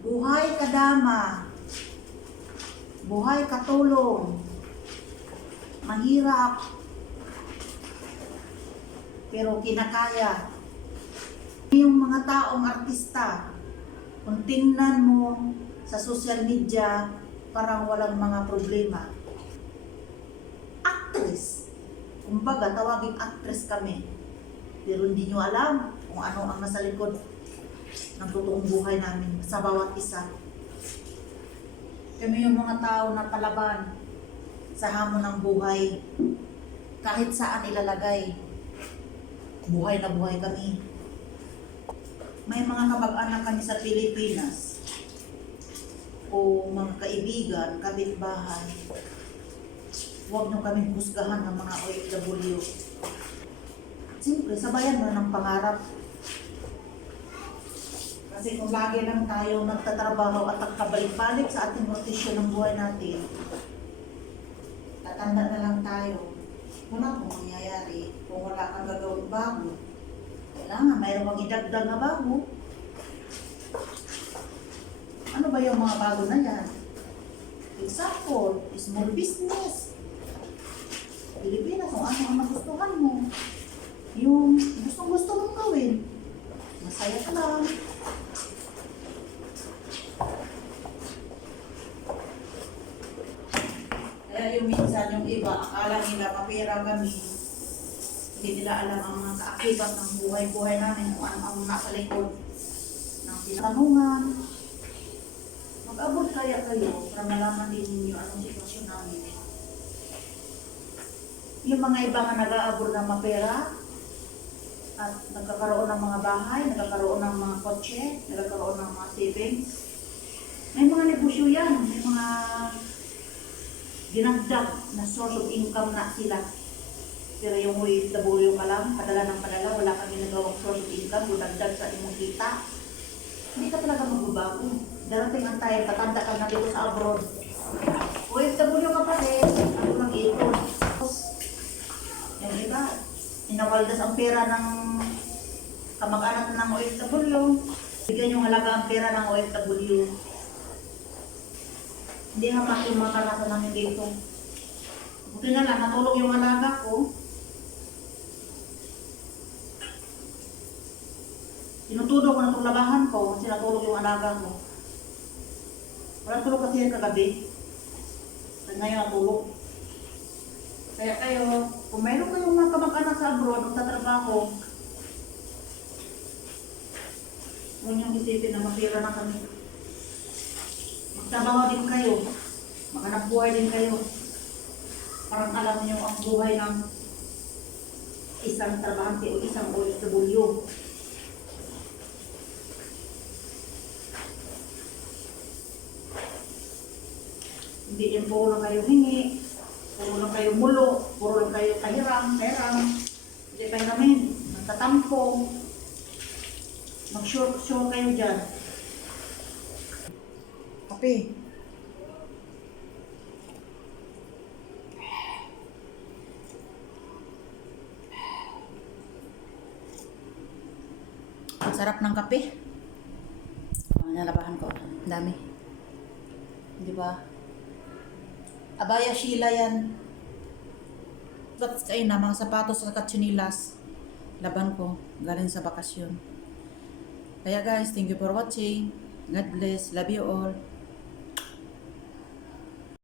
Buhay kadama, buhay katulong, mahirap, pero kinakaya. Yung mga taong artista, kung tingnan mo sa social media, parang walang mga problema. Actress, kumbaga tawaging actress kami, pero hindi nyo alam kung ano ang nasa likod ng totoong buhay namin sa bawat isa. Kami yung mga tao na palaban sa hamon ng buhay. Kahit saan ilalagay, buhay na buhay kami. May mga kamag-anak kami sa Pilipinas o mga kaibigan, kapitbahay. Huwag nyo kaming husgahan ng mga OFW. Siyempre, sabayan mo ng pangarap. Kasi kung lagi lang tayo nagtatrabaho at nagkabalik-balik sa ating rotasyon ng buhay natin, tatanda na lang tayo. Wala pong mangyayari kung wala kang gagawin bago. Kailangan mayroon kang idagdag na bago. Ano ba yung mga bago na yan? Example, small business. Pilipinas, kung ano ang nagustuhan mo. Yung gustong-gusto mong gawin. Masaya ka lang. Kaya yung minsan yung iba, akala nila mapira kami. Hindi nila alam ang mga kaakibat ng buhay-buhay namin kung ano ang nasa likod ng tinatanungan. Mag-abot kaya kayo para malaman din ninyo anong sitwasyon namin. Yung mga iba nga nag-aabot ng mapera at nagkakaroon ng mga bahay, nagkakaroon ng mga kotse, nagkakaroon ng mga savings. May mga negosyo yan, may mga dinagdag na source of income na sila. Pero yung OFW ka lang, padala ng padala, wala kang ginagawang source of income, dagdag sa imong kita. Hindi ka talaga magbabago. Darating ang time, tatanda ka na dito sa abroad. OFW ka pa rin, ako lang ipon. Yung iba, inawaldas ang pera ng kamag-anak ng OFW. Bigyan yung halaga ang pera ng OFW. Hindi hamak yung mga karanasan namin dito. Buti na lang, natulog yung alaga ko. Tinutulog ko na itong labahan ko kasi natulog yung alaga ko. Walang tulog kasi yan kagabi. At ngayon natulog. Kaya kayo, kung mayroon kayong mga kamag-anak sa abroad, magtatrabaho, huwag niyong isipin na mapira na kami. Magtrabaho din kayo, maghanap buhay din kayo. Parang alam niyo ang buhay ng isang trabahante o isang OFW. Hindi din puro lang kayo hingi, puro lang kayo mulo, puro lang kayo kahirang. Hindi kayo namin, nagtatampo. Mag-sure kayo dyan. Kape. Ang sarap ng kape. Nalabahan ko. Ang dami. Di ba? Abaya Sheila yan. Ba't kayo na mga sapatos at katsunilas. Laban ko. Galing sa bakasyon. Kaya guys, thank you for watching. God bless. Love you all.